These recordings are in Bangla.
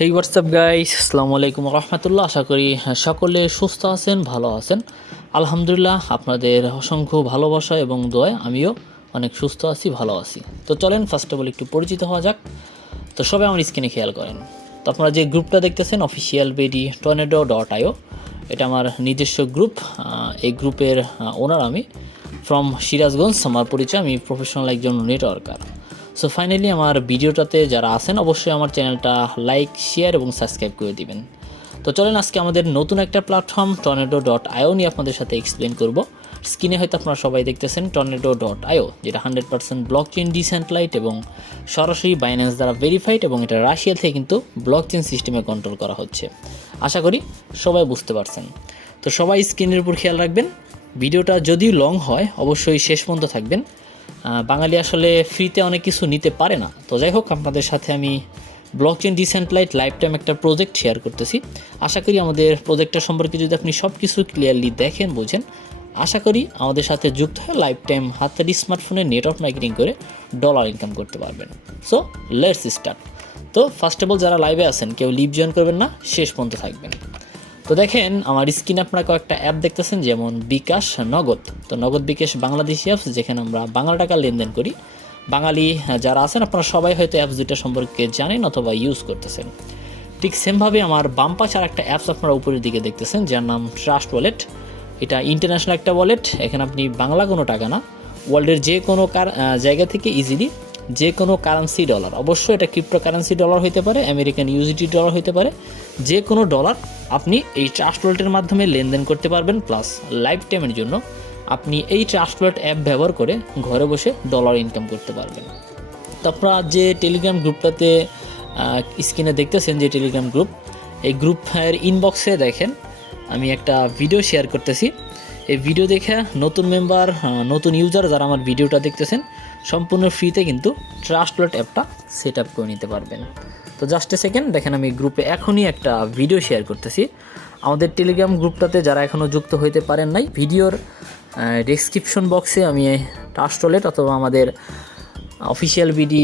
হেই হোয়াটসঅ্যাপ গাইস, আসসালামু আলাইকুম রহমতুল্লাহ। আশা করি সকলে সুস্থ আছেন, ভালো আছেন। আলহামদুলিল্লাহ, আপনাদের অসংখ্য ভালোবাসা এবং দোয়ায় আমিও অনেক সুস্থ আছি, ভালো আছি। তো চলেন ফার্স্ট অফ অল একটু পরিচিত হওয়া যাক। তো সবাই আমার স্ক্রিনে খেয়াল করেন। তো আপনারা যে গ্রুপটা দেখতেছেন অফিসিয়াল বিডি tornado.io, এটা আমার নিজস্ব গ্রুপ। এই গ্রুপের ওনার আমি, ফ্রম সিরাজগঞ্জ। আমার পরিচয়, আমি প্রফেশনাল একজন নেটওয়ার্কার। সো ফাইনালি আমার ভিডিওটাতে যারা আছেন অবশ্যই আমার চ্যানেলটা লাইক, শেয়ার এবং সাবস্ক্রাইব করে দিবেন। তো চলেন আজকে আমাদের নতুন একটা প্ল্যাটফর্ম tornado.io নিয়ে আপনাদের সাথে এক্সপ্লেন করব। স্ক্রিনে হয়তো আপনারা সবাই দেখতেছেন tornado.io, যেটা 100% ব্লকচেইন ডিসেন্ট্রালাইজড এবং সরাসরি বাইন্যান্স দ্বারা ভেরিফাইড, এবং এটা রাশিয়া থেকে কিন্তু ব্লকচেইন সিস্টেমে কন্ট্রোল করা হচ্ছে। আশা করি সবাই বুঝতে পারছেন। তো সবাই স্ক্রিনের উপর খেয়াল রাখবেন। ভিডিওটা যদিও লং হয় অবশ্যই শেষ পর্যন্ত থাকবেন। বাঙালি আসলে ফ্রিতে অনেক কিছু নিতে পারে না। তো যাই হোক, আপনাদের সাথে আমি ব্লকচেইন ডিসেন্ট্রালাইজড লাইফ টাইম একটা প্রজেক্ট শেয়ার করতেছি। আশা করি আমাদের প্রজেক্টটা সম্পর্কে যদি আপনি সব কিছু ক্লিয়ারলি দেখেন, বোঝেন, আশা করি আমাদের সাথে যুক্ত হয়ে লাইফ টাইম হাতের স্মার্টফোনে নেটওয়ার্ক মার্কেটিং করে ডলার ইনকাম করতে পারবেন। So let's start. তো ফার্স্ট অফ অল যারা লাইভে আছেন কেউ লিভ জয়েন করবেন না, শেষ পর্যন্ত থাকবেন। তো দেখেন আমার স্ক্রিনে আপনারা কয়েকটা অ্যাপ দেখতেছেন, যেমন বিকাশ, নগদ। তো নগদ বিকাশ বাংলাদেশি অ্যাপস, যেখানে আমরা বাংলা টাকা লেনদেন করি। বাঙালি যারা আছেন আপনারা সবাই হয়তো অ্যাপস দুটা সম্পর্কে জানেন অথবা ইউজ করতেছেন। ঠিক সেমভাবে আমার বাম পাশে আর একটা অ্যাপস আপনারা উপরের দিকে দেখতেছেন, যার নাম ট্রাস্ট ওয়ালেট। এটা ইন্টারন্যাশনাল একটা ওয়ালেট। এখানে আপনি বাংলা কোনো টাকা না, ওয়ার্ল্ডের যে কোনো জায়গা থেকে ইজিলি যে কোনো কারেন্সি ডলার, অবশ্যই এটা ক্রিপ্টো কারেন্সি ডলার হতে পারে, আমেরিকান ইউএসডি ডলার হতে পারে, যে কোনো ডলার আপনি এই ট্রাস্ট ওয়ালেটের মাধ্যমে লেনদেন করতে পারবেন। প্লাস লাইফ টাইমের জন্য আপনি এই ট্রাস্ট ওয়ালেট অ্যাপ ব্যবহার করে ঘরে বসে ডলার ইনকাম করতে পারবেন। তো আপনারা যে টেলিগ্রাম গ্রুপটাতে স্ক্রিনে দেখতেছেন, যে টেলিগ্রাম গ্রুপ, এই গ্রুপের ইনবক্সে দেখেন আমি একটা ভিডিও শেয়ার করতেছি। এই ভিডিও দেখে নতুন মেম্বার, নতুন ইউজার যারা আমার ভিডিওটা দেখতেছেন সম্পূর্ণ ফ্রিতে কিন্তু ট্রাস্ট ওয়ালেট অ্যাপটা সেট আপ করে নিতে পারবেন। তো জাস্ট এ সেকেন্ড, দেখেন আমি গ্রুপে এখনই একটা ভিডিও শেয়ার করতেছি। আমাদের টেলিগ্রাম গ্রুপটাতে যারা এখনও যুক্ত হইতে পারেন নাই, ভিডিওর ডেসক্রিপশন বক্সে আমি ট্রাস্ট ওয়ালেট অথবা আমাদের অফিসিয়াল বিডি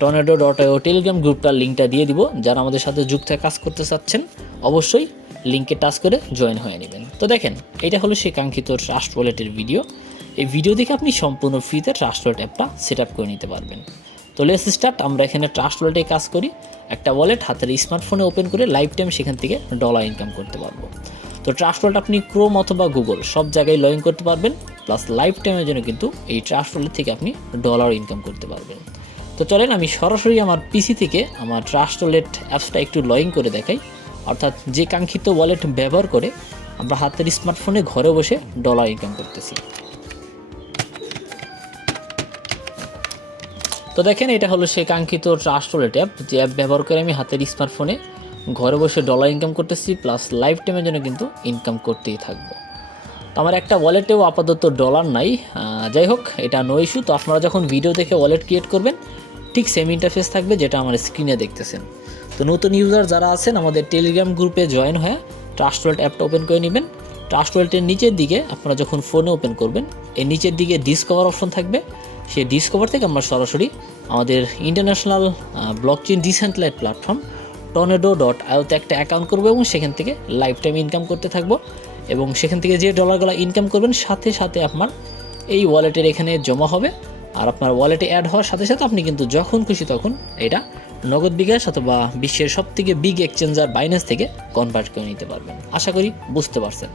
tornado.io টেলিগ্রাম গ্রুপটার লিঙ্কটা দিয়ে দিব। যারা আমাদের সাথে যুক্ত হয়ে কাজ করতে চাচ্ছেন অবশ্যই লিঙ্কে টাচ করে জয়েন হয়ে নেবেন। তো দেখেন এটা হলো সেই কাঙ্ক্ষিত ট্রাস্ট ওয়ালেটের ভিডিও। এই ভিডিও দেখে আপনি সম্পূর্ণ ফ্রিতে ট্রাস্ট ওয়ালেট অ্যাপটা সেট আপ করে নিতে পারবেন। তো লেটস স্টার্ট। আমরা এখানে ট্রাস্ট ওয়ালেটে কাজ করি। একটা ওয়ালেট হাতের স্মার্টফোনে ওপেন করে লাইফ টাইম সেখান থেকে ডলার ইনকাম করতে পারবো। তো ট্রাস্ট ওয়ালেট আপনি ক্রোম অথবা গুগল সব জায়গায় লগ ইন করতে পারবেন। প্লাস লাইফ টাইমের জন্য কিন্তু এই ট্রাস্ট ওয়ালেট থেকে আপনি ডলার ইনকাম করতে পারবেন। তো চলেন আমি সরাসরি আমার পিসি থেকে আমার ট্রাস্ট ওয়ালেট অ্যাপসটা একটু লগ ইন করে দেখাই। অর্থাৎ যে কাঙ্ক্ষিত ওয়ালেট ব্যবহার করে আমরা হাতের স্মার্টফোনে ঘরে বসে ডলার ইনকাম করতেছি। তো দেখেন এটা হলো সেই কাঙ্ক্ষিত ট্রাস্ট ওয়ালেট অ্যাপ, যে অ্যাপ ব্যবহার করে আমি হাতের স্মার্টফোনে ঘরে বসে ডলার ইনকাম করতেছি। প্লাস লাইফ টাইমের জন্য কিন্তু ইনকাম করতেই থাকবো। তো আমার একটা ওয়ালেটেও আপাতত ডলার নাই, যাই হোক এটা নো ইস্যু। তো আপনারা যখন ভিডিও দেখে ওয়ালেট ক্রিয়েট করবেন ঠিক সেম ইন্টারফেস থাকবে যেটা আমার স্ক্রিনে দেখতেছেন। তো নতুন ইউজার যারা আছেন আমাদের টেলিগ্রাম গ্রুপে জয়েন হয়ে ট্রাস্ট ওয়ালেট অ্যাপটা ওপেন করে নেবেন। ট্রাস্ট ওয়ালেটের নিচের দিকে আপনারা যখন ফোনে ওপেন করবেন এর নিচের দিকে ডিসকভার অপশন থাকবে। সেই ডিসকভার থেকে আমরা সরাসরি আমাদের international blockchain decentralised platform tornado.io তে একটা অ্যাকাউন্ট করবো এবং সেখান থেকে লাইফ টাইম ইনকাম করতে থাকবো। এবং সেখান থেকে যে ডলারগুলো ইনকাম করবেন সাথে সাথে আপনার এই ওয়ালেটের এখানে জমা হবে। আর আপনার ওয়ালেটে অ্যাড হওয়ার সাথে সাথে আপনি কিন্তু যখন খুশি তখন এটা নগদ বিকাশ অথবা বিশ্বের সবথেকে বিগ এক্সচেঞ্জার বাইন্যান্স থেকে কনভার্ট করে নিতে পারবেন। আশা করি বুঝতে পারছেন।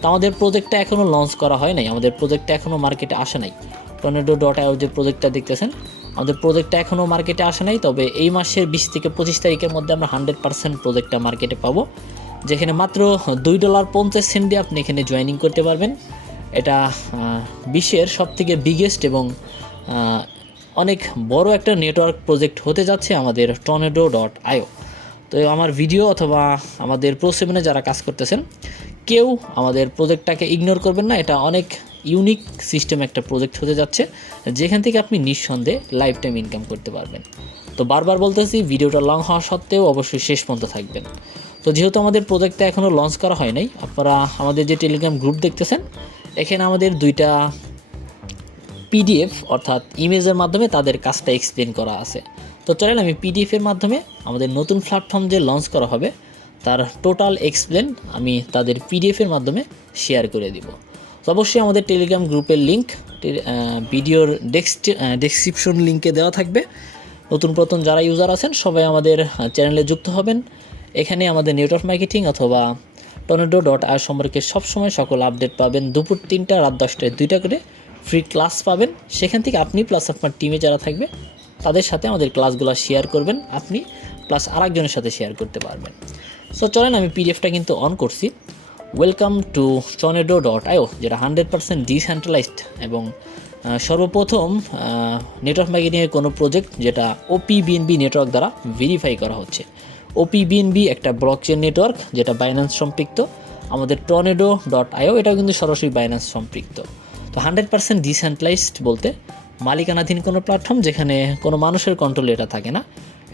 তো আমাদের প্রজেক্টটা এখনও লঞ্চ করা হয় নাই, আমাদের প্রজেক্টটা এখনও মার্কেটে আসে নাই। tornado.io যে প্রজেক্টটা দেখতেছেেন আমাদের প্রজেক্টটা এখনও মার্কেটে আসে নাই, তবে এই মাসের 20 থেকে 25 তারিখের মধ্যে আমরা 100% প্রজেক্টটা মার্কেটে পাবো, যেখানে মাত্র $2.50 দিয়ে আপনি এখানে জয়েনিং করতে পারবেন। এটা বিশ্বের সবথেকে বিগেস্ট এবং অনেক বড় একটা নেটওয়ার্ক প্রজেক্ট হতে যাচ্ছে আমাদের tornado.io। তো আমার ভিডিও অথবা আমাদের প্রো7-এ যারা কাজ করতেছেন কেউ আমাদের প্রজেক্টটাকে ইগনোর করবেন না। এটা অনেক ইউনিক সিস্টেম একটা প্রজেক্ট হতে যাচ্ছে, যেখান থেকে আপনি নিঃসন্দেহে লাইফ টাইম ইনকাম করতে পারবেন। তো বারবার বলতেছি ভিডিওটা লং হওয়া সত্ত্বেও অবশ্যই শেষ পর্যন্ত থাকবেন। তো যেহেতু আমাদের প্রজেক্টটা এখনও লঞ্চ করা হয় নাই, আপনারা আমাদের যে টেলিগ্রাম গ্রুপ দেখতেছেন এখানে আমাদের দুইটা পিডিএফ অর্থাৎ ইমেজের মাধ্যমে তাদের কাজটা এক্সপ্লেন করা আছে। তো চলেন আমি পিডিএফের মাধ্যমে আমাদের নতুন প্ল্যাটফর্ম যে লঞ্চ করা হবে তার টোটাল এক্সপ্লেন আমি তাদের পিডিএফের মাধ্যমে শেয়ার করে দিব। তো অবশ্যই আমাদের টেলিগ্রাম গ্রুপের লিঙ্ক ভিডিওর ডেসক্রিপশন লিঙ্কে দেওয়া থাকবে। নতুন প্রথম যারা ইউজার আছেন সবাই আমাদের চ্যানেলে যুক্ত হবেন। এখানে আমাদের নেটওয়ার্ক মার্কেটিং অথবা tornado.ir সম্পর্কে সবসময় সকল আপডেট পাবেন। দুপুর 3টা রাত 10টায় 2টা করে ফ্রি ক্লাস পাবেন। সেখান থেকে আপনি প্লাস আপনার টিমে যারা থাকবে তাদের সাথে আমাদের ক্লাসগুলো শেয়ার করবেন, আপনি প্লাস আরেকজনের সাথে শেয়ার করতে পারবেন। সো চলেন আমি পিডিএফটা কিন্তু অন করছি। ওয়েলকাম টু tornado.io, যেটা 100% ডিসেন্ট্রালাইজড এবং সর্বপ্রথম নেটওয়ার্ক মার্কেটিংয়ের কোনো প্রজেক্ট যেটা ওপিবিএনবি নেটওয়ার্ক দ্বারা ভেরিফাই করা হচ্ছে। ওপিবিএনবি একটা ব্লকচেন নেটওয়ার্ক যেটা বাইন্যান্স সম্পৃক্ত। আমাদের tornado.io এটাও কিন্তু সরাসরি বাইন্যান্স সম্পৃক্ত। তো 100% ডিসেন্ট্রালাইজড বলতে মালিকানাধীন কোনো প্ল্যাটফর্ম যেখানে কোনো মানুষের কন্ট্রোল এটা থাকে না।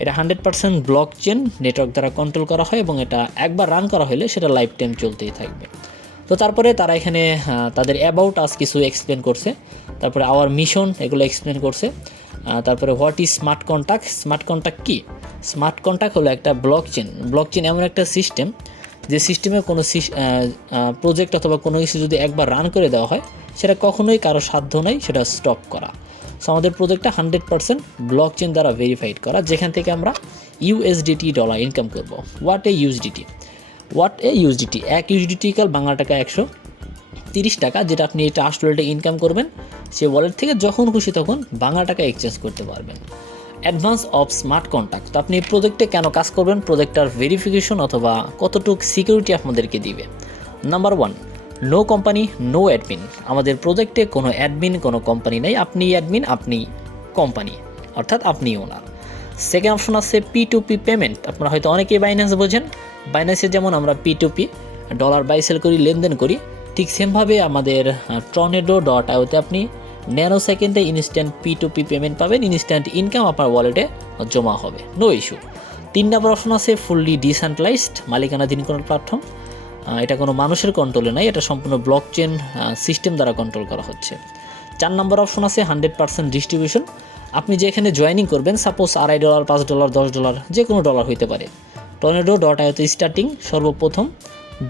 এটা 100% ব্লকচেন নেটওয়ার্ক দ্বারা কন্ট্রোল করা হয় এবং এটা একবার রান করা হলে সেটা লাইফ টাইম চলতেই থাকবে। তো তারপরে তারা এখানে তাদের অ্যাবাউট আস কিছু এক্সপ্লেন করছে, তারপরে আওয়ার মিশন এগুলো এক্সপ্লেন করছে, তারপরে what is smart contact. Smart contact কী? স্মার্ট কন্ট্যাক্ট হলো একটা ব্লকচেন এমন একটা সিস্টেম যে সিস্টেমে কোনো প্রজেক্ট অথবা কোনো কিছু যদি একবার রান করে দেওয়া হয় সেটা কখনোই কারো সাধ্য নাই সেটা স্টপ করা। সো আমাদের প্রজেক্টটা 100% ব্লকচেন দ্বারা ভেরিফাইড করা, যেখান থেকে আমরা USDT ডলার ইনকাম করব। What a USDT? এক ইউএসডিটি কাল বাংলা টাকা 130 টাকা, যেটা আপনি এটা আসলে ইনকাম করবেন সে ওয়ালেট থেকে যখন খুশি তখন বাংলা টাকা এক্সচেঞ্জ করতে পারবেন। Advance of smart contact. তো আপনি এই প্রজেক্টে কেন কাজ করবেন, প্রজেক্টটার ভেরিফিকেশন অথবা কতটুকু সিকিউরিটি আপনাদেরকে দিবে। Number 1, no company no admin. আমাদের প্রজেক্টে কোনো অ্যাডমিন কোনো কোম্পানি নেই, আপনি অ্যাডমিন আপনি কোম্পানি, অর্থাৎ আপনি ওনার। সেকেন্ড অপশন আছে P2P পেমেন্ট। আপনারা হয়তো অনেকেই বাইন্যান্স বোঝেন। বাইন্যান্সে যেমন আমরা P2P ডলার বাই সেল করি, লেনদেন করি, ঠিক সেমভাবে আমাদের tornado.io-তে আপনি ন্যানো সেকেন্ডে ইনস্ট্যান্ট P2P পেমেন্ট পাবেন, ইনস্ট্যান্ট ইনকাম আপনার ওয়ালেটে জমা হবে, নো ইস্যু। 3 নম্বর অপশন আছে ফুললি ডিসেন্ট্রালাইজড, মালিকানাধীন কোনো প্ল্যাটফর্ম। এটা কোনো মানুষের কন্ট্রোলে নাই, এটা সম্পূর্ণ ব্লকচেন সিস্টেম দ্বারা কন্ট্রোল করা হচ্ছে। 4 নম্বর অপশন আছে 100% ডিস্ট্রিবিউশন। আপনি যেখানে জয়েনিং করবেন, সাপোজ $2.5, $5, $10 যে কোনো ডলার হইতে পারে। tornado.io-তে স্টার্টিং সর্বপ্রথম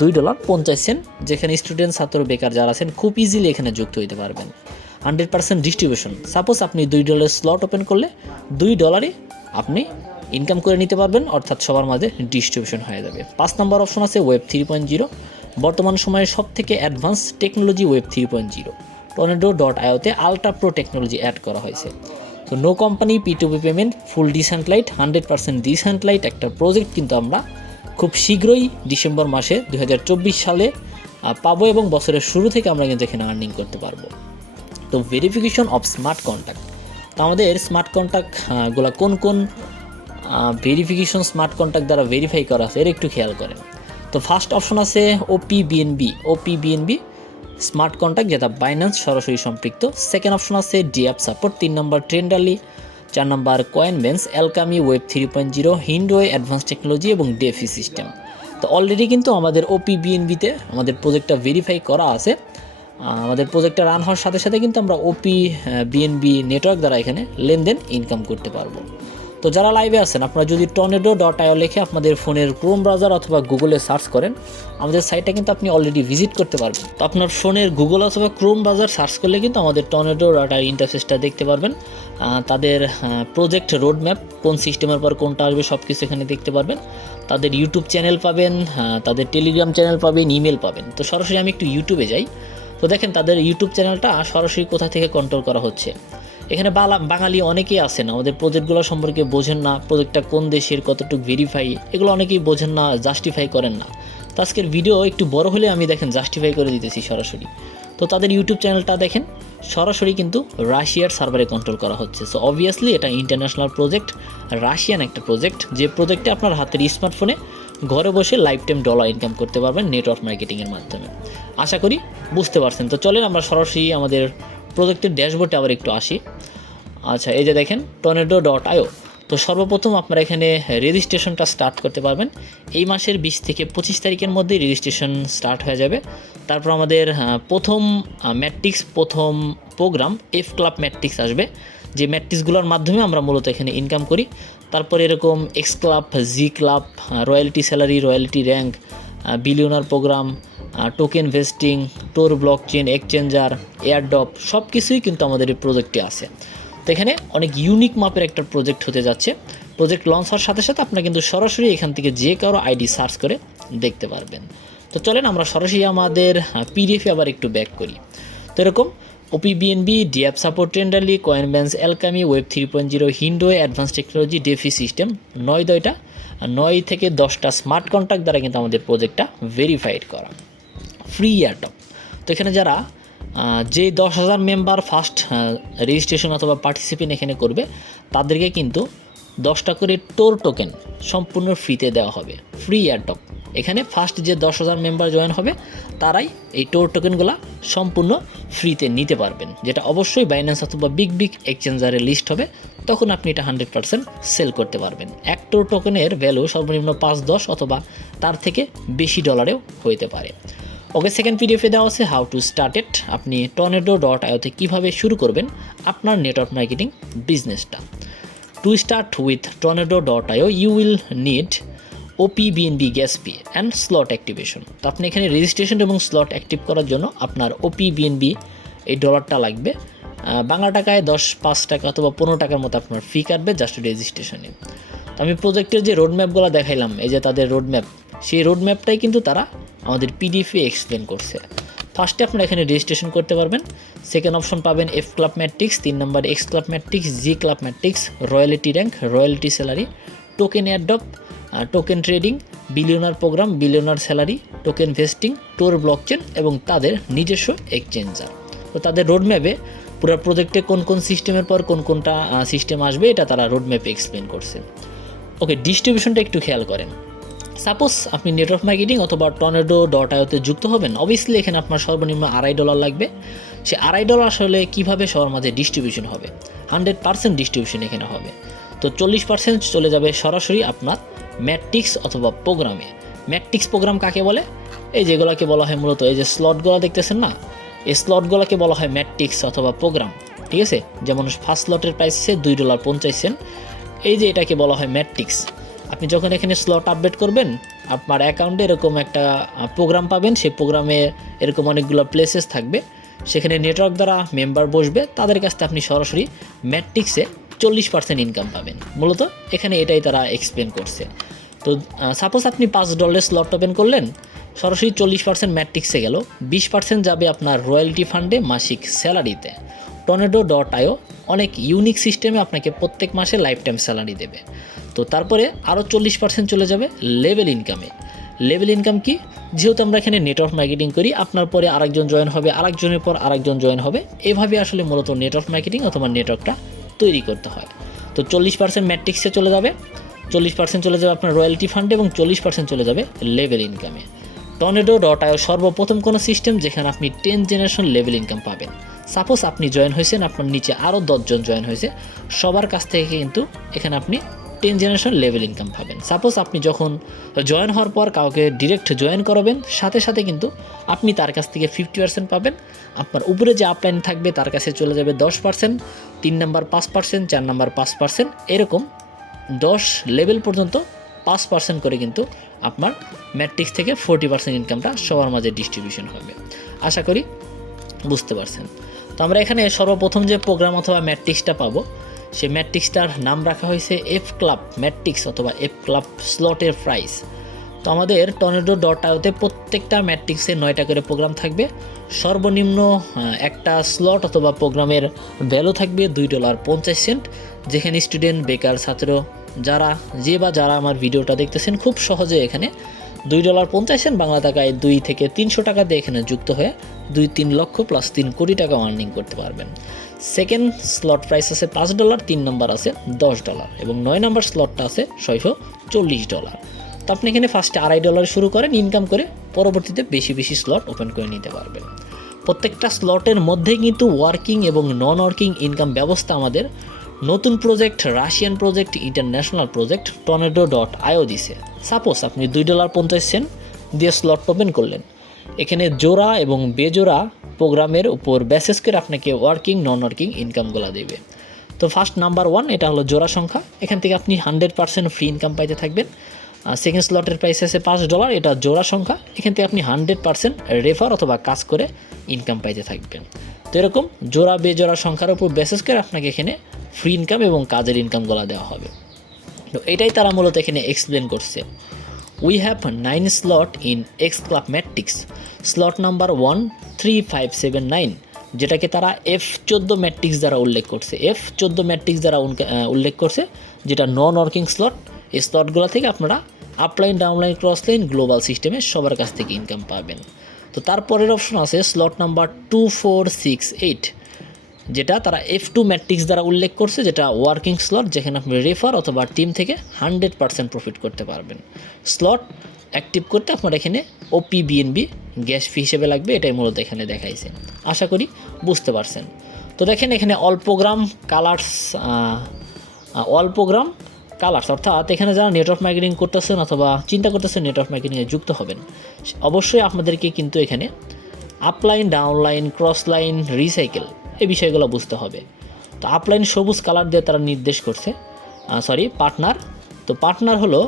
$2.50, যেখানে স্টুডেন্ট ছাত্র বেকার যারা আছেন খুব ইজিলি এখানে যুক্ত হইতে পারবেন। 100% ডিস্ট্রিবিউশন, সাপোজ আপনি $2 স্লট ওপেন করলে $2 আপনি ইনকাম করে নিতে পারবেন, অর্থাৎ সবার মাঝে ডিস্ট্রিবিউশন হয়ে যাবে। 5 নম্বর অপশন আছে ওয়েব 3.0, বর্তমান সময়ে সব থেকে অ্যাডভান্স টেকনোলজি ওয়েব 3.0। tornado.io-তে আলট্রা প্রো টেকনোলজি অ্যাড করা হয়েছে। তো no company, P2P payment, full decentralised, 100% decentralised একটা প্রজেক্ট কিন্তু আমরা খুব শীঘ্রই ডিসেম্বর মাসে 2024 সালে পাবো এবং বছরের শুরু থেকে আমরা কিন্তু এখানে আর্নিং করতে পারবো। তো ভেরিফিকেশন অফ স্মার্ট কন্ট্যাক্ট। তো আমাদের স্মার্ট কন্ট্যাক্টগুলো কোন কোন ভেরিফিকেশন স্মার্ট কন্ট্যাক্ট দ্বারা ভেরিফাই করা আছে এর একটু খেয়াল করেন। তো ফার্স্ট অপশন আছে ওপিবিএনবি স্মার্ট কন্ট্যাক্ট, যেটা বাইন্যান্স সরাসরি সম্পৃক্ত। সেকেন্ড অপশন আছে ডিঅ্যাপ সাপোর্ট। 3 নম্বর ট্রেন্ডালি। 4 নম্বর কয়েনবেন্স, অ্যালকামি ওয়েব 3.0, হিন্ডওয়ে অ্যাডভান্স টেকনোলজি এবং ডেফি সিস্টেম। তো অলরেডি কিন্তু আমাদের ওপিবিএনবিতে আমাদের প্রজেক্টটা ভেরিফাই করা আছে। আমাদের প্রজেক্টটা রান হওয়ার সাথে সাথে কিন্তু আমরা ওপিবিএনবি নেটওয়ার্ক দ্বারা এখানে লেনদেন ইনকাম করতে পারবো। তো যারা লাইভে আছেন আপনারা যদি tornado.io লিখে আপনাদের ফোনের ক্রোম ব্রাউজার অথবা গুগলে সার্চ করেন আমাদের সাইটটা কিন্তু আপনি অলরেডি ভিজিট করতে পারবেন। তো আপনার ফোনের গুগল অথবা ক্রোম ব্রাউজার সার্চ করলে কিন্তু আমাদের tornado.io ইন্টারফেসটা দেখতে পারবেন। তাদের প্রজেক্ট রোডম্যাপ, কোন সিস্টেমের পর কোনটা আসবে সব কিছু এখানে দেখতে পারবেন। তাদের ইউটিউব চ্যানেল পাবেন, তাদের টেলিগ্রাম চ্যানেল পাবেন, ইমেল পাবেন। তো সরাসরি আমি একটু ইউটিউবে যাই। তো দেখেন তাদের ইউটিউব চ্যানেলটা সরাসরি কোথা থেকে কন্ট্রোল করা হচ্ছে। এখানে বাঙালি অনেকেই আছেন, আমাদের প্রজেক্টগুলো সম্পর্কে বোঝেন না, প্রজেক্টটা কোন দেশের, কতটুকু ভেরিফাই, এগুলো অনেকেই বোঝেন না, জাস্টিফাই করেন না। তো আজকের ভিডিও একটু বড় হলে আমি দেখেন জাস্টিফাই করে দিতেছি সরাসরি। তো তাদের ইউটিউব চ্যানেলটা দেখেন সরাসরি কিন্তু রাশিয়ার সার্ভারে কন্ট্রোল করা হচ্ছে। সো অবভিয়াসলি এটা ইন্টারন্যাশনাল প্রজেক্ট, রাশিয়ান একটা প্রজেক্ট, যে প্রজেক্টে আপনার হাতের স্মার্টফোনে ঘরে বসে লাইফ টাইম ডলার ইনকাম করতে পারবেন নেটওয়ার্ক মার্কেটিংয়ের মাধ্যমে। আশা করি বুঝতে পারছেন। তো চলেন আমরা সরাসরি আমাদের প্রজেক্টের ড্যাশবোর্ডে আবার একটু আসি। আচ্ছা, এই যে দেখেন tornado.io। তো সর্বপ্রথম আপনারা এখানে রেজিস্ট্রেশনটা স্টার্ট করতে পারবেন। এই মাসের 20 থেকে 25 তারিখের মধ্যে রেজিস্ট্রেশন স্টার্ট হয়ে যাবে। তারপর আমাদের প্রথম ম্যাট্রিক্স, প্রথম প্রোগ্রাম এফ ক্লাব ম্যাট্রিক্স আসবে, যে ম্যাট্রিক্সগুলোর মাধ্যমে আমরা মূলত এখানে ইনকাম করি। তারপরে এরকম X club, G club, royalty salary, royalty rank, billionaire programme, token vesting, Tor blockchain, exchanger, airdrop সব কিছুই কিন্তু আমাদের এই প্রজেক্টে আছে। তো এখানে অনেক ইউনিক মাপের একটা প্রজেক্ট হতে যাচ্ছে। প্রজেক্ট লঞ্চ হওয়ার সাথে সাথে আপনারা কিন্তু সরাসরি এখান থেকে যে কারো আইডি সার্চ করে দেখতে পারবেন। তো চলেন আমরা সরাসরি আমাদের পিডিএফে আবার একটু ব্যাক করি। তো এরকম opBNB, dApp support, Tenderly, Coinbase, Alchemy, web 3.0, হিন্ডোয়ে, অ্যাডভান্স টেকনোলজি, ডেফি সিস্টেম, 9 থেকে 10টা স্মার্ট কন্ট্রাক্ট দ্বারা কিন্তু আমাদের প্রজেক্টটা ভেরিফাইড করা। Free airdrop. তো এখানে যারা যে 10,000 মেম্বার ফার্স্ট রেজিস্ট্রেশন অথবা পার্টিসিপেন্ট এখানে করবে তাদেরকে কিন্তু 10টা করে টোর টোকেন সম্পূর্ণ ফ্রিতে দেওয়া হবে। Free airdrop. এখানে ফার্স্ট যে 10,000 মেম্বার জয়েন হবে তারাই এই টোর টোকেনগুলো সম্পূর্ণ ফ্রিতে নিতে পারবেন, যেটা অবশ্যই বাইন্যান্স অথবা বিগ এক্সচেঞ্জারে লিস্ট হবে। তখন আপনি এটা 100% সেল করতে পারবেন। এক টোর টোকেনের ভ্যালু সর্বনিম্ন 5-10 অথবা তার থেকে বেশি ডলারেও হইতে পারে। ওকে, সেকেন্ড পিডিএফে দেওয়া আছে হাউ টু স্টার্ট ইট। আপনি tornado.io-তে কীভাবে শুরু করবেন আপনার নেটওয়ার্ক মার্কেটিং বিজনেসটা। To start with tornado.io you will need OPBNB gas fee and slot activation. তো আপনি এখানে রেজিস্ট্রেশন এবং স্লট অ্যাক্টিভ করার জন্য আপনার OPBNB এই ডলারটা লাগবে। বাংলা টাকায় 10-5 টাকা অথবা 15 টাকার মতো আপনার ফি কাটবে জাস্ট রেজিস্ট্রেশনে। তো আমি প্রজেক্টের যে রোডম্যাপগুলো দেখাইলাম, এই যে তাদের রোডম্যাপ, সেই রোডম্যাপটাই কিন্তু তারা আমাদের পিডিএফে এক্সপ্লেন করছে। ফার্স্টে আপনারা এখানে রেজিস্ট্রেশন করতে পারবেন। সেকেন্ড অপশন পাবেন এফ ক্লাব ম্যাট্রিক্স, 3 নম্বর X club matrix, G club matrix, royalty rank, royalty salary, token airdrop, token trading, billionaire programme, billionaire salary, token vesting, Tor blockchain এবং তাদের নিজস্ব এক্সচেঞ্জার। তো তাদের রোডম্যাপে পুরো প্রজেক্টে কোন কোন সিস্টেমের পর কোনটা সিস্টেম আসবে এটা তারা রোডম্যাপে এক্সপ্লেন করছে। ওকে, ডিস্ট্রিবিউশনটা একটু খেয়াল করেন। সাপোজ আপনি নেটওয়ার্ক মার্কেটিং অথবা tornado.io-তে যুক্ত হবেন, অবভিয়াসলি এখানে আপনার সর্বনিম্ন $2.5 লাগবে। সে $2.5 আসলে কীভাবে সবার মাঝে ডিস্ট্রিবিউশন হবে? 100% ডিস্ট্রিবিউশন এখানে হবে। তো 40% চলে যাবে সরাসরি আপনার ম্যাট্রিক্স অথবা প্রোগ্রামে। ম্যাট্রিক্স প্রোগ্রাম কাকে বলে? এই যেগুলোকে বলা হয় মূলত এই যে স্লটগুলো দেখতেছেন না, এই স্লটগুলোকে বলা হয় ম্যাট্রিক্স অথবা প্রোগ্রাম, ঠিক আছে? যেমন ফার্স্ট স্লটের প্রাইস আছে $2.50। এই যে এটাকে বলা হয় ম্যাট্রিক্স। আপনি যখন এখানে স্লট আপডেট করবেন আপনার অ্যাকাউন্টে এরকম একটা প্রোগ্রাম পাবেন। সেই প্রোগ্রামে এরকম অনেকগুলো প্লেসেস থাকবে, সেখানে নেটওয়ার্ক দ্বারা মেম্বার বসবে, তাদের কাছ থেকে আপনি সরাসরি ম্যাট্রিক্সে 40% ইনকাম পাবেন। মূলত এখানে এটাই তারা এক্সপ্লেন করছে। তো সাপোজ আপনি $5 স্লট ওপেন করলেন, সরাসরি 40% ম্যাট্রিক্সে গেল, 20% যাবে আপনার রয়্যালটি ফান্ডে মাসিক স্যালারিতে। tornado.io অনেক ইউনিক সিস্টেমে আপনাকে প্রত্যেক মাসে লাইফ টাইম স্যালারি দেবে। তো তারপরে আরও 40% চলে যাবে লেভেল ইনকামে। লেভেল ইনকাম কি? যেহেতু আমরা এখানে নেটওয়ার্ক মার্কেটিং করি, আপনার পরে আরেকজন জয়েন হবে, আরেকজনের পর আরেকজন জয়েন হবে, এভাবে আসলে মূলত নেটওয়ার্ক মার্কেটিং অথবা নেটওয়ার্কটা তৈরি করতে হয়। তো 40% ম্যাট্রিক্সে চলে যাবে, 40% চলে যাবে আপনার রয়্যালটি ফান্ডে এবং 40% চলে যাবে লেভেল ইনকামে। tornado.io সর্বপ্রথম কোনো সিস্টেম যেখানে আপনি 10 জেনারেশন লেভেল ইনকাম পাবেন। সাপোজ আপনি জয়েন হয়েছেন, আপনার নিচে আরও 10 জন জয়েন হয়েছে, সবার কাছ থেকে কিন্তু এখানে আপনি 10 জেনারেশন লেভেল ইনকাম পাবেন। সাপোজ আপনি যখন জয়েন হওয়ার পর কাউকে ডিরেক্ট জয়েন করাবেন, সাথে সাথে কিন্তু আপনি তার কাছ থেকে 50% পাবেন। আপনার উপরে যে আপলাইন থাকবে তার কাছে চলে যাবে 10%, 3 নাম্বার 5%, 4 নাম্বার 5%, এরকম 10 লেভেল পর্যন্ত 5% করে কিন্তু আপনার ম্যাট্রিক্স থেকে 40% ইনকামটা সবার মাঝে ডিস্ট্রিবিউশন হবে। আশা করি বুঝতে পারছেন। তো আমরা এখানে সর্বপ্রথম যে প্রোগ্রাম অথবা ম্যাট্রিক্সটা পাবো, সেই ম্যাট্রিক্সটার নাম রাখা হয়েছে এফ ক্লাব ম্যাট্রিক্স অথবা এফ ক্লাব স্লটের প্রাইস। তো আমাদের tornado.io-তে প্রত্যেকটা ম্যাট্রিক্সে 9টা করে প্রোগ্রাম থাকবে। সর্বনিম্ন একটা স্লট অথবা প্রোগ্রামের ভ্যালু থাকবে $2.50, যেখানে স্টুডেন্ট, বেকার, ছাত্র যারা আমার ভিডিওটা দেখতেছেন খুব সহজে এখানে $2.50 বাংলা টাকায় 2 থেকে 300 টাকা দিয়ে এখানে যুক্ত হয়ে 2-3 লক্ষ প্লাস 3 কোটি টাকা আর্নিং করতে পারবেন। সেকেন্ড স্লট প্রাইস আছে $5, 3 নম্বর আছে $10 এবং 9 নম্বর স্লটটা আছে $640। তো আপনি এখানে ফার্স্টে $2.5 শুরু করেন ইনকাম করে, পরবর্তীতে বেশি স্লট ওপেন করে নিতে পারবেন। প্রত্যেকটা স্লটের মধ্যে কিন্তু ওয়ার্কিং এবং নন ওয়ার্কিং ইনকাম ব্যবস্থা আমাদের নতুন project, Russian project, international project tornado.io দিছে। সাপোজ আপনি $2.50 দিয়ে স্লট ওপেন করলেন, এখানে জোড়া এবং বেজোড়া প্রোগ্রামের উপর বেসিস করে আপনাকে ওয়ার্কিং নন ওয়ার্কিং ইনকামগুলো দেবে। তো ফার্স্ট নাম্বার 1 এটা হলো জোড়া সংখ্যা, এখান থেকে আপনি 100% ফ্রি ইনকাম পাইতে থাকবেন। সেকেন্ড স্লটের প্রাইস আছে $5, এটা জোড়া সংখ্যা, এখান থেকে আপনি 100% রেফার অথবা কাজ করে ইনকাম পাইতে থাকবেন। তো এরকম জোড়া বেজোড়া সংখ্যার উপর বেসিস করে আপনাকে এখানে ফ্রি ইনকাম এবং কাজের ইনকামগুলো দেওয়া হবে। তো এটাই তারা মূলত এখানে এক্সপ্লেন করছে। We have 9 slot in x club matrix, slot number 13579, যেটাকে তারা F14 ম্যাট্রিক্স দ্বারা উল্লেখ করছে, F14 ম্যাট্রিক্স দ্বারা উল্লেখ করছে, যেটা নন ওয়ার্কিং স্লট। এই স্লটগুলো থেকে আপনারা upline, downline, cross line, global সিস্টেমে সবার কাছ থেকে ইনকাম পাবেন। তো তারপরের অপশন আছে স্লট নাম্বার 2468, যেটা তারা F2 ম্যাট্রিক্স দ্বারা উল্লেখ করছে, যেটা ওয়ার্কিং স্লট, যেখানে আপনি রেফার অথবা টিম থেকে 100% প্রফিট করতে পারবেন। স্লট অ্যাক্টিভ করতে আপনার এখানে OPBNB গ্যাস ফি হিসেবে লাগবে, এটাই মূলত এখানে দেখাইছে। আশা করি বুঝতে পারছেন। তো দেখেন এখানে অল প্রোগ্রাম কালার্স, অর্থাৎ এখানে যারা নেটওয়ার্ক মার্কেটিং করতেছেন অথবা চিন্তা করতেছেন নেটওয়ার্ক মার্কেটিংয়ে যুক্ত হবেন, অবশ্যই আপনাদেরকে কিন্তু এখানে upline, downline, cross line, recycle এই বিষয়গুলো বুঝতে হবে। তো আপলাইন সবুজ কালার দিয়ে তারা নির্দেশ করছে, পার্টনার। তো পার্টনার হলো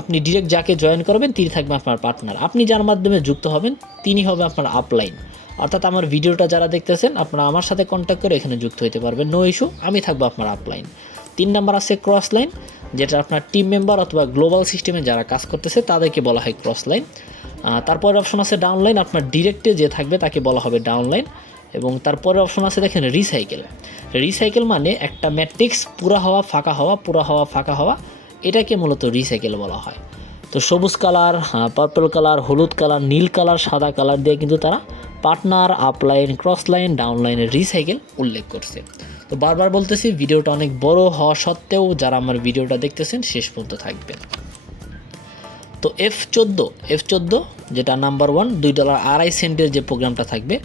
আপনি ডিরেক্ট যাকে জয়েন করবেন তিনি থাকবে আপনার পার্টনার, আপনি যার মাধ্যমে যুক্ত হবেন তিনি হবে আপনার আপলাইন। অর্থাৎ আমার ভিডিওটা যারা দেখতেছেন আপনারা আমার সাথে কন্ট্যাক্ট করে এখানে যুক্ত হতে পারবেন, নো ইস্যু, আমি থাকবো আপনার আপলাইন। 3 নাম্বার আছে ক্রস লাইন, যেটা আপনার টিম মেম্বার অথবা গ্লোবাল সিস্টেমে যারা কাজ করতেছে তাদেরকে বলা হয় ক্রস লাইন। তারপরে অপশন আছে ডাউনলাইন, আপনার ডিরেক্টে যে থাকবে তাকে বলা হবে ডাউনলাইন। এবং তারপরে অপশন আছে দেখেন রিসাইকেল। রিসাইকেল মানে একটা ম্যাট্রিক্স পুরা হওয়া, ফাঁকা হওয়া, পুরা হওয়া, ফাঁকা হওয়া, এটাকে মূলত রিসাইকেল বলা হয়। তো সবুজ কালার, পার্পল কালার, হলুদ কালার, নীল কালার, সাদা কালার দিয়ে কিন্তু তারা পার্টনার, আপলাইন, ক্রস লাইন, ডাউনলাইনের রিসাইকেল উল্লেখ করছে। তো বারবার বলতেছি ভিডিওটা অনেক বড় হওয়া সত্ত্বেও যারা আমার ভিডিওটা দেখতেছেন শেষ পর্যন্ত থাকবেন। তো F14 যেটা নাম্বার 1 $2.02 যে প্রোগ্রামটা থাকবে,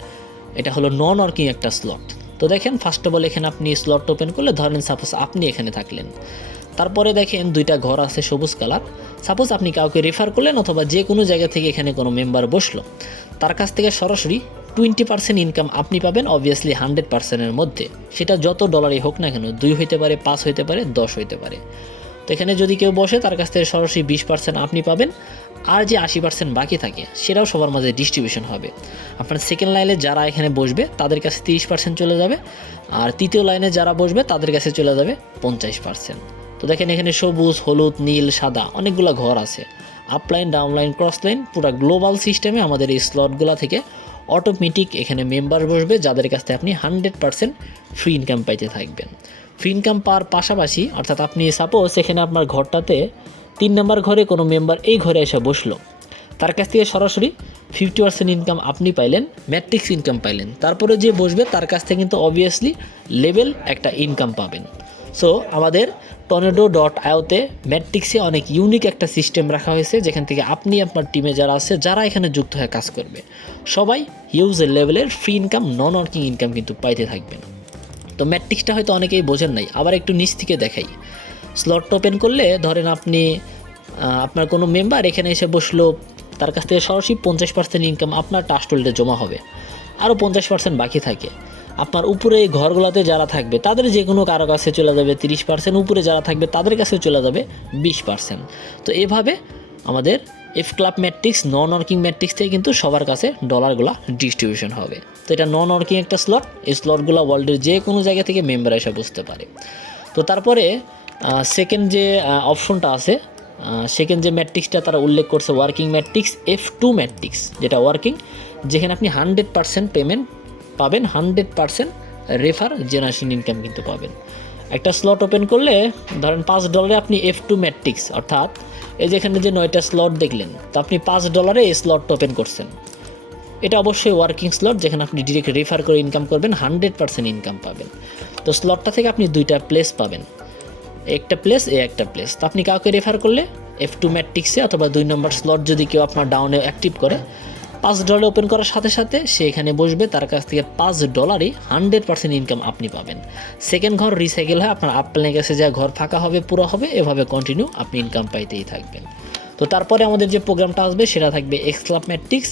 এটা হলো নন ওয়ার্কিং একটা স্লট। তো দেখেন ফার্স্ট অফ অল এখানে আপনি স্লট ওপেন করলে ধরেন সাপোজ আপনি এখানে থাকলেন, তারপরে দেখেন 2টা ঘর আছে সবুজ কালার, সাপোজ আপনি কাউকে রেফার করলেন অথবা যে কোনো জায়গা থেকে এখানে কোনো মেম্বার বসলো, তার কাছ থেকে সরাসরি 20% ইনকাম আপনি পাবেন, অবভিয়াসলি 100%-এর মধ্যে, সেটা যত ডলারই হোক না কেন, 2 হইতে পারে, 5 হইতে পারে, 10 হইতে পারে। তো এখানে যদি কেউ বসে তার কাছ থেকে সরাসরি 20% আপনি পাবেন, আর যে 80% বাকি থাকে সেটাও সবার মাঝে ডিস্ট্রিবিউশন হবে। আপনার সেকেন্ড লাইনে যারা এখানে বসবে তাদের কাছে 30% চলে যাবে, আর তৃতীয় লাইনে যারা বসবে তাদের কাছে চলে যাবে 50%। তো দেখেন এখানে সবুজ, হলুদ, নীল, সাদা অনেকগুলো ঘর আছে, আপলাইন, ডাউনলাইন, ক্রস লাইন, পুরো গ্লোবাল সিস্টেমে আমাদের এই স্লটগুলো থেকে অটোমেটিক এখানে মেম্বার বসবে, যাদের কাছ থেকে আপনি 100% ফ্রি ইনকাম পাইতে থাকবেন। ফ্রি ইনকাম পাওয়ার পাশাপাশি, অর্থাৎ আপনি সাপোজ এখানে আপনার ঘরটাতে 3 নম্বর ঘরে কোনো মেম্বার এই ঘরে এসে বসলো, তার কাছ থেকে সরাসরি 50% ইনকাম আপনি পাইলেন, ম্যাট্রিক্স ইনকাম পাইলেন। তারপরে যে বসবে তার কাছ থেকে কিন্তু অবভিয়াসলি লেভেল একটা ইনকাম পাবেন। সো আমাদের tornado.io-তে ম্যাট্রিক্সে অনেক ইউনিক একটা সিস্টেম রাখা হয়েছে, যেখান থেকে আপনি আপনার টিমে যারা আছে, যারা এখানে যুক্ত হয়ে কাজ করবে, সবাই হিউজ লেভেলের ফ্রি ইনকাম, নন ওয়ার্কিং ইনকাম কিন্তু পাইতে থাকবেন। তো ম্যাট্রিক্সটা হয়তো অনেকেই বোঝেন নাই, আবার একটু নিচ থেকে দেখাই। স্লট ওপেন করলে ধরেন আপনি আপনার কোনো মেম্বার এখানে এসে বসলো, তার কাছ থেকে সরাসরি 50% ইনকাম আপনার ট্রাস্ট ওয়ালেটে জমা হবে, আরও 50% বাকি থাকে। আপনার উপরে এই ঘরগুলোতে যারা থাকবে তাদের যে কোনো কারো কাছে চলে যাবে 30%, উপরে যারা থাকবে তাদের কাছে চলে যাবে 20%। তো এভাবে আমাদের এফ ক্লাব ম্যাট্রিক্স, নন ওয়ার্কিং ম্যাট্রিক্স থেকে কিন্তু সবার কাছে ডলারগুলো ডিস্ট্রিবিউশন হবে। তো এটা নন ওয়ার্কিং একটা স্লট, এই স্লটগুলো ওয়ার্ল্ডের যে কোনো জায়গা থেকে মেম্বার এসে বুঝতে পারে। তো তারপরে সেকেন্ড যে অপশনটা আছে, সেকেন্ড যে ম্যাট্রিক্সটা তারা উল্লেখ করছে ওয়ার্কিং ম্যাট্রিক্স, F2 ম্যাট্রিক্স, যেটা ওয়ার্কিং, যেখানে আপনি 100% পেমেন্ট পাবেন, 100% রেফার জেনারেশন ইনকাম কিন্তু পাবেন। একটা স্লট ওপেন করলে ধরেন $5 আপনি F2 ম্যাট্রিক্স, অর্থাৎ এই যেখানে যে 9টা স্লট দেখলেন, তো আপনি $5 এই স্লটটা ওপেন করছেন, এটা অবশ্যই ওয়ার্কিং স্লট, যেখানে আপনি ডিরেক্ট রেফার করে ইনকাম করবেন, 100% ইনকাম পাবেন। তো স্লটটা থেকে আপনি 2টা প্লেস পাবেন, একটা প্লেস একটা প্লেস। তো আপনি কাউকে রেফার করলে F2 ম্যাট্রিক্সে অথবা 2 নম্বর স্লট যদি কেউ আপনার ডাউনে অ্যাক্টিভ করে, $5 ওপেন করার সাথে সাথে সে এখানে বসবে, তার কাছ থেকে $5 100% ইনকাম আপনি পাবেন। সেকেন্ড ঘর রিসাইকেল হয়, আপনার আপনার কাছে যা ঘর ফাঁকা হবে, পুরো হবে, এভাবে কন্টিনিউ আপনি ইনকাম পাইতেই থাকবেন। তো তারপরে আমাদের যে প্রোগ্রামটা আসবে সেটা থাকবে X club matrix.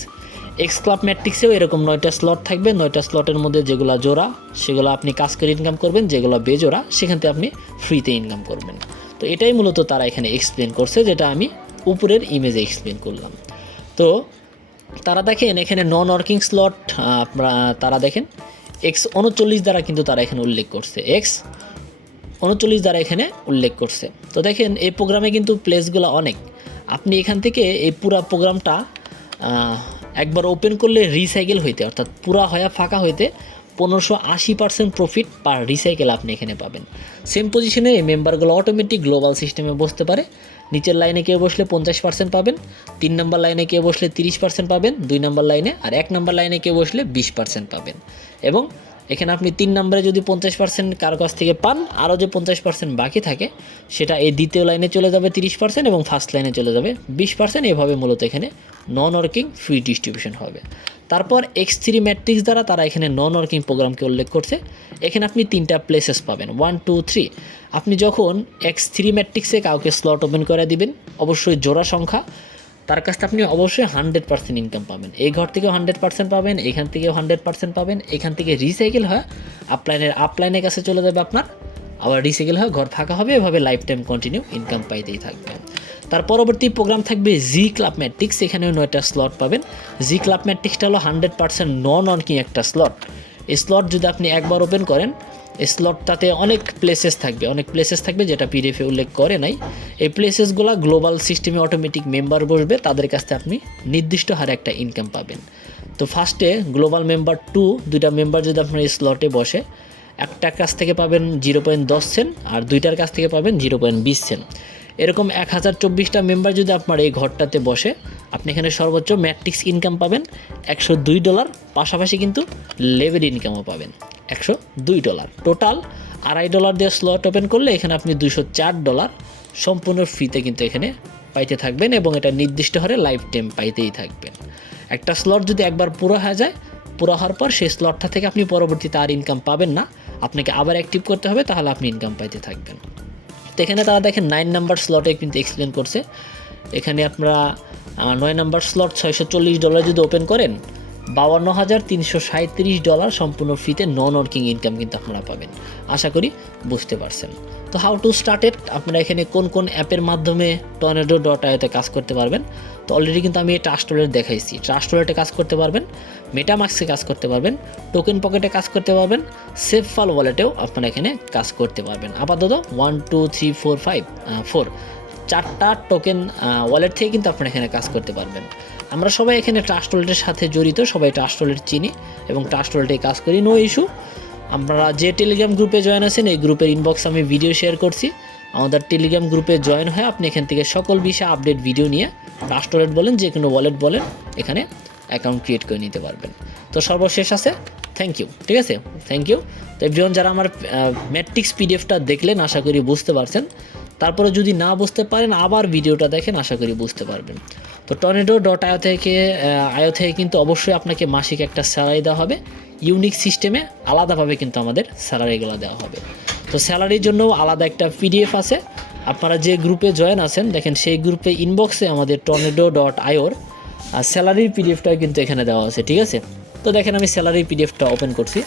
X club ম্যাট্রিক্সেও এরকম 9টা স্লট থাকবে। 9টা স্লটের মধ্যে যেগুলো জোড়া সেগুলো আপনি কাজ করে ইনকাম করবেন, যেগুলো বেজোড়া সেখান থেকে আপনি ফ্রিতে ইনকাম করবেন। তো এটাই মূলত তারা এখানে এক্সপ্লেন করছে, যেটা আমি উপরের ইমেজে এক্সপ্লেন করলাম। তো তারা দেখেন এখানে নন ওয়ার্কিং স্লট তারা দেখেন X39 দ্বারা কিন্তু তারা এখানে উল্লেখ করছে, X39 দ্বারা এখানে উল্লেখ করছে। তো দেখেন এই প্রোগ্রামে কিন্তু প্লেসগুলো অনেক। আপনি এখান থেকে এই পুরো প্রোগ্রামটা একবার ওপেন করলে রিসাইকেল হইতে, অর্থাৎ পুরা হয়ে ফাঁকা হইতে 1580% প্রফিট পার রিসাইকেল আপনি এখানে পাবেন। সেম পজিশনে এই মেম্বারগুলো অটোমেটিক গ্লোবাল সিস্টেমে বসতে পারে। নিচের লাইনে কেউ বসলে 50% পাবেন, 3 নম্বর লাইনে কেউ বসলে 30% পাবেন 2 নম্বর লাইনে, আর 1 নম্বর লাইনে কেউ বসলে 20% পাবেন। এবং এখানে আপনি 3 নম্বরে যদি 50% কারো কাছ থেকে পান, আরও যে 50% বাকি থাকে সেটা এই দ্বিতীয় লাইনে চলে যাবে 30% এবং ফার্স্ট লাইনে চলে যাবে 20%। এভাবে মূলত এখানে নন ওয়ার্কিং ফ্রি ডিস্ট্রিবিউশন হবে। তারপর X3 ম্যাট্রিক্স দ্বারা তারা এখানে নন ওয়ার্কিং প্রোগ্রামকে উল্লেখ করছে। এখানে আপনি 3টা প্লেসেস পাবেন, 1 2 3। আপনি যখন X3 ম্যাট্রিক্সে কাউকে স্লট ওপেন করে দিবেন, অবশ্যই জোড়া সংখ্যা, তার কাছ থেকে আপনি অবশ্যই 100% ইনকাম পাবেন। এই ঘর থেকেও 100% পাবেন, এখান থেকেও 100% পাবেন। এখান থেকে রিসাইকেল হয় আপলাইনের কাছে চলে যাবে আপনার, আবার রিসাইকেল হয় ঘর ফাঁকা হবে। এভাবে লাইফ টাইম কন্টিনিউ ইনকাম পাইতেই থাকবেন। তার পরবর্তী প্রোগ্রাম থাকবে জি ক্লাব ম্যাট্রিক্স। এখানেও 9টা স্লট পাবেন। জি ক্লাব ম্যাট্রিক্সটা হলো 100% নন ওয়ার্কিং একটা স্লট। এই স্লট যদি আপনি একবার ওপেন করেন, এই স্লটটাতে অনেক প্লেসেস থাকবে যেটা পিডিএফে উল্লেখ করে নাই। এই প্লেসেসগুলো গ্লোবাল সিস্টেমে অটোমেটিক মেম্বার বসবে, তাদের কাছ থেকে আপনি নির্দিষ্ট হারে একটা ইনকাম পাবেন। তো ফার্স্টে গ্লোবাল মেম্বার 2, 2টা মেম্বার যদি আপনার এই স্লটে বসে, একটার কাছ থেকে পাবেন 0.10 সেন্ট আর 2টার কাছ থেকে পাবেন 0.20 সেন্ট। এরকম 1024টা মেম্বার যদি আপনার এই ঘরটাতে বসে, আপনি এখানে সর্বোচ্চ ম্যাট্রিক্স ইনকাম পাবেন $102, পাশাপাশি কিন্তু লেভেল ইনকামও পাবেন $102। টোটাল $2.5 দিয়ে স্লট ওপেন করলে এখানে আপনি $204 সম্পূর্ণ ফ্রিতে কিন্তু এখানে পাইতে থাকবেন, এবং এটা নির্দিষ্ট হারে লাইফ টাইম পাইতেই থাকবেন। একটা স্লট যদি একবার পুরো হয়ে যায়, পুরো হওয়ার পর সেই স্লটটা থেকে আপনি পরবর্তীতে আর ইনকাম পাবেন না, আপনাকে আবার অ্যাক্টিভ করতে হবে, তাহলে আপনি ইনকাম পাইতে থাকবেন। তো এখানে তারা দেখেন 9 নাম্বার স্লটে কিন্তু এক্সপ্লেন করছে। এখানে আপনারা 9 নাম্বার স্লট $640 যদি ওপেন করেন, $52,337 সম্পূর্ণ ফ্রিতে নন ওয়ার্কিং ইনকাম কিন্তু আপনারা পাবেন। আশা করি বুঝতে পারছেন। তো হাউ টু স্টার্ট ইট, আপনারা এখানে কোন কোন অ্যাপের মাধ্যমে tornado.io-তে কাজ করতে পারবেন। তো অলরেডি কিন্তু আমি ট্রাস্ট ওয়ালেট দেখাইছি। ট্রাস্ট ওয়ালেটে কাজ করতে পারবেন, মেটামাস্কে কাজ করতে পারবেন, টোকেন পকেটে কাজ করতে পারবেন, সেফফাল ওয়ালেটেও আপনারা এখানে কাজ করতে পারবেন। আপাতত 1 2 3 4 5 4 4টা টোকেন ওয়ালেট থেকে কিন্তু আপনারা এখানে কাজ করতে পারবেন। আমরা সবাই এখানে ট্রাস্ট ওয়ালেটের সাথে জড়িত, সবাই ট্রাস্ট ওয়ালেট চিনি এবং ট্রাস্ট ওয়ালেটে কাজ করি, নো ইস্যু। আপনারা যে টেলিগ্রাম গ্রুপে জয়েন আছেন, এই গ্রুপের ইনবক্স আমি ভিডিও শেয়ার করছি। আমাদের টেলিগ্রাম গ্রুপে জয়েন হয়ে আপনি এখান থেকে সকল বিষয়ে আপডেট ভিডিও নিয়ে ট্রাস্ট ওয়ালেট বলেন, যে কোনো ওয়ালেট বলেন, এখানে অ্যাকাউন্ট ক্রিয়েট করে নিতে পারবেন। তো সর্বশেষ আছে থ্যাংক ইউ, ঠিক আছে, থ্যাংক ইউ। তো এভরিওয়ান, যারা আমার ম্যাট্রিক্স পিডিএফটা দেখলেন আশা করি বুঝতে পারছেন। তারপরে যদি না বুঝতে পারেন আবার ভিডিওটা দেখেন, আশা করি বুঝতে পারবেন। তো tornado.io থেকে কিন্তু অবশ্যই আপনাকে মাসিক একটা স্যালারি দেওয়া হবে। ইউনিক সিস্টেমে আলাদাভাবে কিন্তু আমাদের স্যালারিগুলো দেওয়া হবে। তো স্যালারির জন্য আলাদা একটা পিডিএফ আছে। আপনারা যে গ্রুপে জয়েন আছেন দেখেন, সেই গ্রুপে ইনবক্সে আমাদের tornado.io-র স্যালারির পিডিএফটা কিন্তু এখানে দেওয়া আছে, ঠিক আছে। তো দেখেন আমি স্যালারির পিডিএফটা ওপেন করছি।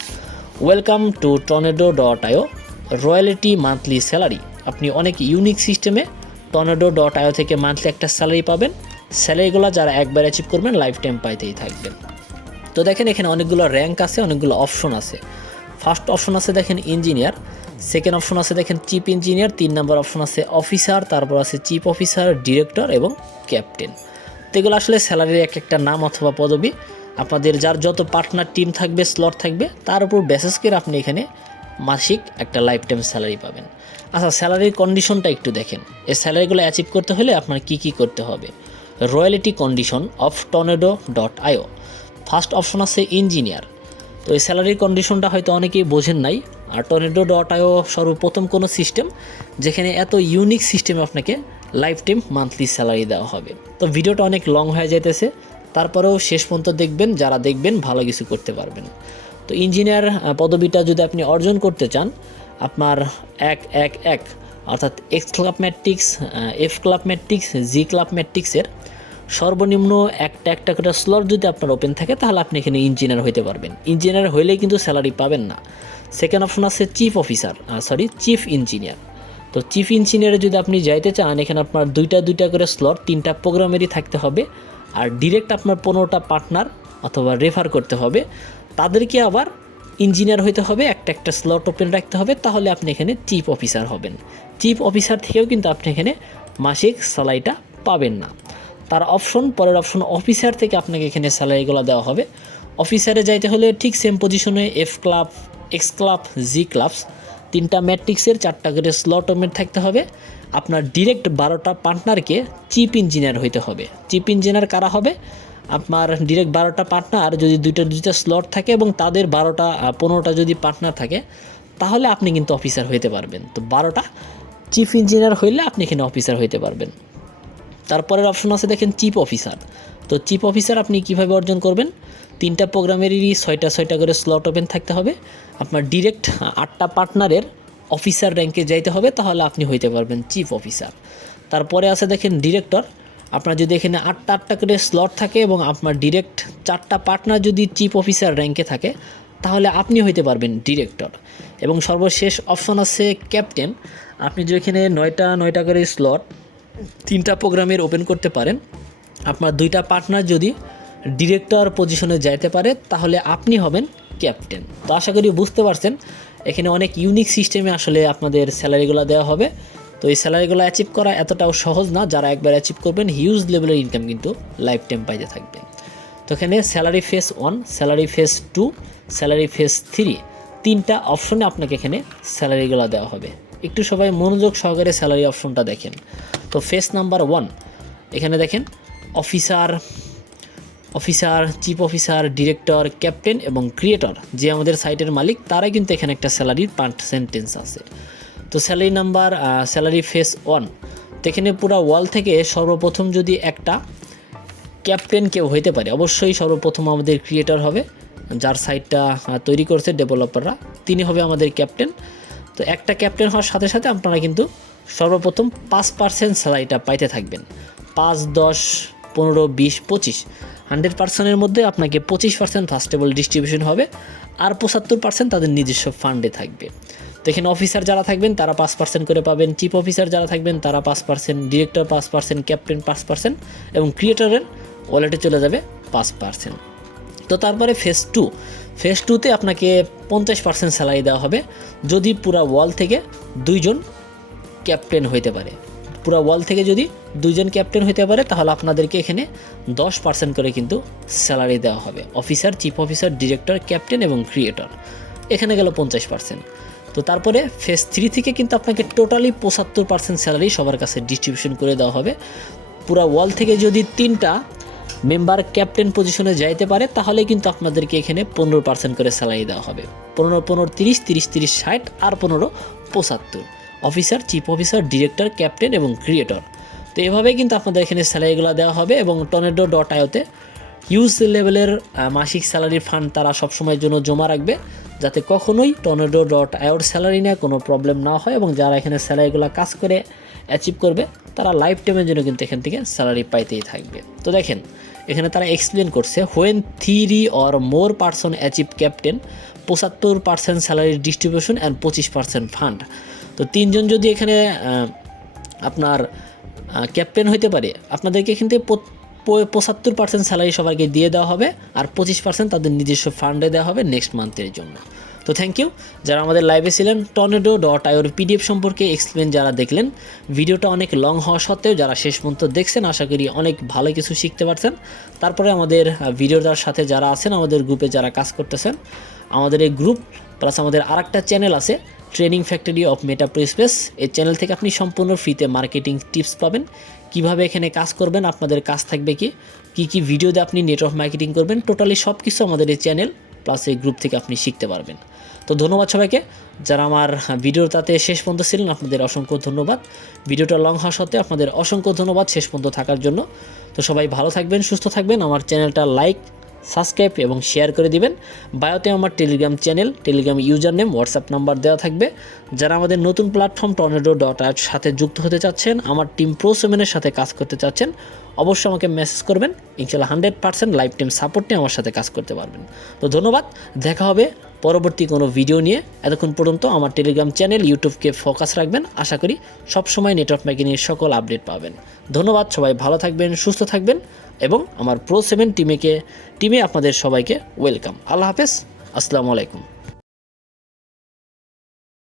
Welcome to tornado.io royalty monthly salary. আপনি অনেক ইউনিক সিস্টেমে tornado.io থেকে মান্থলি একটা স্যালারি পাবেন। স্যালারিগুলো যারা একবার অ্যাচিভ করবেন লাইফ টাইম পাইতেই থাকবেন। তো দেখেন এখানে অনেকগুলো র্যাঙ্ক আছে, অনেকগুলো অপশন আছে। ফার্স্ট অপশন আছে দেখেন ইঞ্জিনিয়ার, সেকেন্ড অপশন আছে দেখেন চিফ ইঞ্জিনিয়ার, 3 নম্বর অপশন আছে অফিসার, তারপর আছে চিফ অফিসার, ডিরেক্টর এবং ক্যাপ্টেন। তো এগুলো আসলে স্যালারির একটা নাম অথবা পদবি। আপনাদের যার যত পার্টনার টিম থাকবে, স্লট থাকবে, তার উপর বেসিস করে আপনি এখানে মাসিক একটা লাইফ টাইম স্যালারি পাবেন। আচ্ছা, স্যালারির কন্ডিশনটা একটু দেখেন। এই স্যালারিগুলো অ্যাচিভ করতে হলে আপনার কি করতে হবে। Royalty condition of tornado.io, first option আছে ইঞ্জিনিয়ার। তো এই স্যালারির কন্ডিশনটা হয়তো অনেকেই বোঝেন নাই। আর tornado.io সর্বপ্রথম কোনো সিস্টেম যেখানে এত ইউনিক সিস্টেমে আপনাকে লাইফ টাইম মান্থলি স্যালারি দেওয়া হবে। তো ভিডিওটা অনেক লং হয়ে যাইতেছে, তারপরেও শেষ পর্যন্ত দেখবেন, যারা দেখবেন ভালো কিছু করতে পারবেন। তো ইঞ্জিনিয়ার পদবিটা যদি আপনি অর্জন করতে চান, আপনার 1 অর্থাৎ X club matrix, F club matrix, G club ম্যাট্রিক্সের সর্বনিম্ন একটা করে স্লট যদি আপনার ওপেন থাকে তাহলে আপনি এখানে ইঞ্জিনিয়ার হইতে পারবেন। ইঞ্জিনিয়ার হইলেই কিন্তু স্যালারি পাবেন না। সেকেন্ড অপশন আছে চিফ ইঞ্জিনিয়ার। তো চিফ ইঞ্জিনিয়ারে যদি আপনি যাইতে চান, এখানে আপনার দুইটা করে স্লট 3টা প্রোগ্রামেরই থাকতে হবে, আর ডিরেক্ট আপনার 15টা পার্টনার অথবা রেফার করতে হবে, তাদেরকে আবার ইঞ্জিনিয়ার হইতে হবে, একটা স্লট ওপেন রাখতে হবে, তাহলে আপনি এখানে চিফ অফিসার হবেন। চিফ অফিসার থেকেও কিন্তু আপনি এখানে মাসিক স্যালারিটা পাবেন না। তার পরের অপশন অফিসার থেকে আপনাকে এখানে স্যালারিগুলো দেওয়া হবে। অফিসারে যাইতে হলে ঠিক সেম পজিশনে এফ ক্লাব, এক্স ক্লাব, জি ক্লাবস 3টা ম্যাট্রিক্সের 4টা করে স্লট ওপেন থাকতে হবে। আপনার ডিরেক্ট 12টা পার্টনারকে চিফ ইঞ্জিনিয়ার হইতে হবে। চিফ ইঞ্জিনিয়ার কারা হবে? আপনার ডিরেক্ট 12টা পার্টনার যদি দুইটা স্লট থাকে এবং তাদের 15টা যদি পার্টনার থাকে, তাহলে আপনি কিন্তু অফিসার হইতে পারবেন। তো 12টা চিফ ইঞ্জিনিয়ার হইলে আপনি এখানে অফিসার হইতে পারবেন। তারপরের অপশন আছে দেখেন চিফ অফিসার। তো চিফ অফিসার আপনি কিভাবে অর্জন করবেন? 3টা প্রোগ্রামেরই 6টা করে স্লট ওপেন থাকতে হবে। আপনার ডিরেক্ট 8টা পার্টনারের অফিসার র্যাঙ্কে যাইতে হবে, তাহলে আপনি হইতে পারবেন চিফ অফিসার। তারপরে আছে দেখেন ডিরেক্টর। আপনার যদি এখানে 8টা করে স্লট থাকে এবং আপনার ডিরেক্ট 4টা পার্টনার যদি চিফ অফিসার র্যাঙ্কে থাকে, তাহলে আপনি হইতে পারবেন ডিরেক্টর। এবং সর্বশেষ অপশন আছে ক্যাপ্টেন। আপনি যদি এখানে 9টা করে স্লট 3টা প্রোগ্রামের ওপেন করতে পারেন, আপনার 2টা পার্টনার যদি ডিরেক্টর পজিশনে যাইতে পারে, তাহলে আপনি হবেন ক্যাপ্টেন। তো আশা করি বুঝতে পারছেন, এখানে অনেক ইউনিক সিস্টেমে আসলে আপনাদের স্যালারিগুলো দেওয়া হবে। তো এই স্যালারিগুলো অ্যাচিভ করা এতটাও সহজ না। যারা একবার অ্যাচিভ করবেন, হিউজ লেভেলের ইনকাম কিন্তু লাইফ টাইম পাইতে থাকবে। তো এখানে salary phase 1, salary phase 2, salary phase 3 3টা অপশনে আপনাকে এখানে স্যালারিগুলো দেওয়া হবে। একটু সবাই মনোযোগ সহকারে স্যালারি অপশনটা দেখেন। তো ফেজ নাম্বার 1, এখানে দেখেন officer, chief officer, director, captain এবং ক্রিয়েটর, যে আমাদের সাইটের মালিক, তারাই কিন্তু এখানে একটা স্যালারির পার্সেন্টেজ আছে। তো স্যালারি ফেজ 1, তো এখানে পুরো ওয়াল থেকে সর্বপ্রথম যদি একটা ক্যাপ্টেন কেউ হইতে পারে, অবশ্যই সর্বপ্রথম আমাদের ক্রিয়েটর হবে, যার সাইটটা তৈরি করছে ডেভেলপাররা, তিনি হবে আমাদের ক্যাপ্টেন। তো একটা ক্যাপ্টেন হওয়ার সাথে সাথে আপনারা কিন্তু সর্বপ্রথম 5% স্যালারিটা পাইতে থাকবেন। 5, 10, 15, 20, 25, 100%-এর মধ্যে আপনাকে 25% ফার্স্টেবল ডিস্ট্রিবিউশন হবে, আর 75% তাদের নিজস্ব ফান্ডে থাকবে। তো এখানে অফিসার যারা থাকবেন তারা 5% করে পাবেন, চিফ অফিসার যারা থাকবেন তারা 5%, ডিরেক্টর 5%, ক্যাপ্টেন 5% এবং ক্রিয়েটরের ওয়ালেটে চলে যাবে 5%। তো তারপরে ফেজ 2তে আপনাকে 50% স্যালারি দেওয়া হবে যদি পুরা ওয়াল থেকে 2জন ক্যাপ্টেন হইতে পারে। পুরা ওয়াল থেকে যদি 2জন ক্যাপ্টেন হইতে পারে, তাহলে আপনাদেরকে এখানে 10% করে কিন্তু স্যালারি দেওয়া হবে। Officer, chief officer, director, captain এবং ক্রিয়েটর, এখানে গেল 50%। তো তারপরে ফেজ 3 থেকে কিন্তু আপনাকে টোটালি 75% স্যালারি সবার কাছে ডিস্ট্রিবিউশন করে দেওয়া হবে। পুরা ওয়াল থেকে যদি 3টা মেম্বার ক্যাপ্টেন পজিশনে যাইতে পারে, তাহলে কিন্তু আপনাদেরকে এখানে 15% করে স্যালারি দেওয়া হবে। 15, 15, 30, 30, 30, 60 আর 15, 75 officer, chief officer, director, captain এবং ক্রিয়েটর। তো এভাবেই কিন্তু আপনাদের এখানে স্যালারিগুলো দেওয়া হবে। এবং Tornado.ioতে হিউজ লেভেলের মাসিক স্যালারির ফান্ড তারা সবসময়ের জন্য জমা রাখবে, যাতে কখনোই Tornado.ioর স্যালারি নিয়ে কোনো প্রবলেম না হয়, এবং যারা এখানে স্যালারিগুলো কাজ করে অ্যাচিভ করবে তারা লাইফ টাইমের জন্য কিন্তু এখান থেকে স্যালারি পাইতেই থাকবে। তো দেখেন এখানে তারা এক্সপ্লেন করছে, when 3 or more person achieve captain, 75% salary distribution and 25% fund. তো 3জন যদি এখানে আপনার ক্যাপ্টেন হইতে পারে, আপনাদেরকে এখান থেকে 75% স্যালারি সবাইকে দিয়ে দেওয়া হবে, আর 25% তাদের নিজস্ব ফান্ডে দেওয়া হবে নেক্সট মান্থের জন্য। তো থ্যাংক ইউ যারা আমাদের লাইভে ছিলেন। Tornado.ioর পিডিএফ সম্পর্কে এক্সপ্লেন যারা দেখলেন, ভিডিওটা অনেক লং হওয়া সত্ত্বেও যারা শেষ পর্যন্ত দেখছেন, আশা করি অনেক ভালো কিছু শিখতে পারছেন। তারপরে আমাদের ভিডিওটার সাথে যারা আছেন, আমাদের গ্রুপে যারা কাজ করতেছেন, আমাদের এই গ্রুপ প্লাস আমাদের আরেকটা চ্যানেল আছে, training factory of meta pro space. এই চ্যানেল থেকে আপনি সম্পূর্ণ ফ্রিতে মার্কেটিং টিপস পাবেন, কিভাবে এখানে কাজ করবেন, আপনাদের কাজ থাকবে কি ভিডিও দিয়ে আপনি নেটওয়ার্ক মার্কেটিং করবেন, টোটালি সব কিছু আমাদের এই চ্যানেল প্লাস এই গ্রুপ থেকে আপনি শিখতে পারবেন। তো ধন্যবাদ সবাইকে যারা আমার ভিডিওটাতে শেষ পর্যন্ত ছিলেন, আপনাদের অসংখ্য ধন্যবাদ। ভিডিওটা লং হওয়া সত্ত্বেও আপনাদের অসংখ্য ধন্যবাদ শেষ পর্যন্ত থাকার জন্য। তো সবাই ভালো থাকবেন, সুস্থ থাকবেন, আমার চ্যানেলটা লাইক, সাবস্ক্রাইব এবং শেয়ার করে দিবেন। বায়োতে আমার Telegram channel, Telegram user name, WhatsApp number দেওয়া থাকবে। যারা আমাদের নতুন প্ল্যাটফর্ম tornado.art সাথে যুক্ত হতে চাচ্ছেন, আমার টিম Pro7 সাথে কাজ করতে চাচ্ছেন, অবশ্যই আমাকে মেসেজ করবেন। ইনশাআল্লাহ 100% লাইফ টাইম সাপোর্ট নিয়ে আমার সাথে কাজ করতে পারবেন। তো ধন্যবাদ, দেখা হবে পরবর্তী কোনো ভিডিও নিয়ে। এতক্ষণ পর্যন্ত আমার টেলিগ্রাম চ্যানেল, ইউটিউবকে ফোকাস রাখবেন। আশা করি সবসময় নেটওয়ার্ক মার্কেটিংয়ের সকল আপডেট পাবেন। ধন্যবাদ, সবাই ভালো থাকবেন, সুস্থ থাকবেন এবং আমার Pro7 টিমে আপনাদের সবাইকে ওয়েলকাম। আল্লাহ হাফেজ, আসসালামু আলাইকুম।